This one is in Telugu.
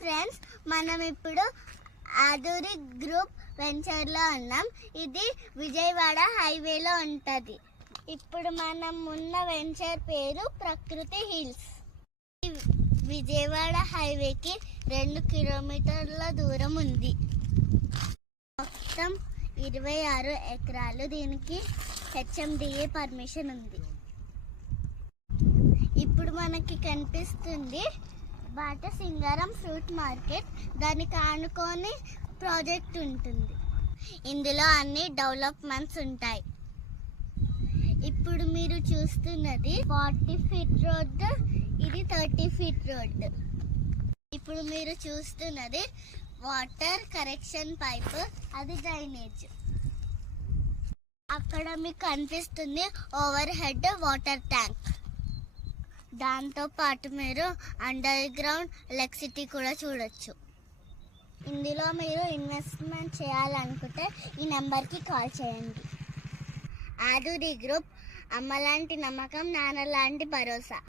ఫ్రెండ్స్, మనం ఇప్పుడు ఆధురి గ్రూప్ వెంచర్లో ఉన్నాం. ఇది విజయవాడ హైవేలో ఉంటుంది. ఇప్పుడు మనం ఉన్న వెంచర్ పేరు ప్రకృతి హిల్స్. విజయవాడ హైవేకి 2 కిలోమీటర్ల దూరం ఉంది. మొత్తం 26 ఎకరాలు. దీనికి HMDA పర్మిషన్ ఉంది. ఇప్పుడు మనకి కనిపిస్తుంది బాట సింగారం ఫ్రూట్ మార్కెట్. దానికి ఆనుకొని ప్రాజెక్ట్ ఉంటుంది. ఇందులో అన్ని డెవలప్మెంట్స్ ఉంటాయి. ఇప్పుడు మీరు చూస్తున్నది 40 ఫీట్ రోడ్, ఇది 30 ఫీట్ రోడ్. ఇప్పుడు మీరు చూస్తున్నది వాటర్ కరెక్షన్ పైప్, అది డ్రైనేజ్. అక్కడ మీకు కనిపిస్తుంది ఓవర్ హెడ్ వాటర్ ట్యాంక్. దాంతో పాటు మీరు అండర్ గ్రౌండ్ ఎలక్ట్రిసిటీ కూడా చూడొచ్చు. ఇందులో మీరు ఇన్వెస్ట్మెంట్ చేయాలనుకుంటే ఈ నెంబర్కి కాల్ చేయండి. ఆధురి గ్రూప్, అమ్మ లాంటి నమ్మకం, నాన్న లాంటి భరోసా.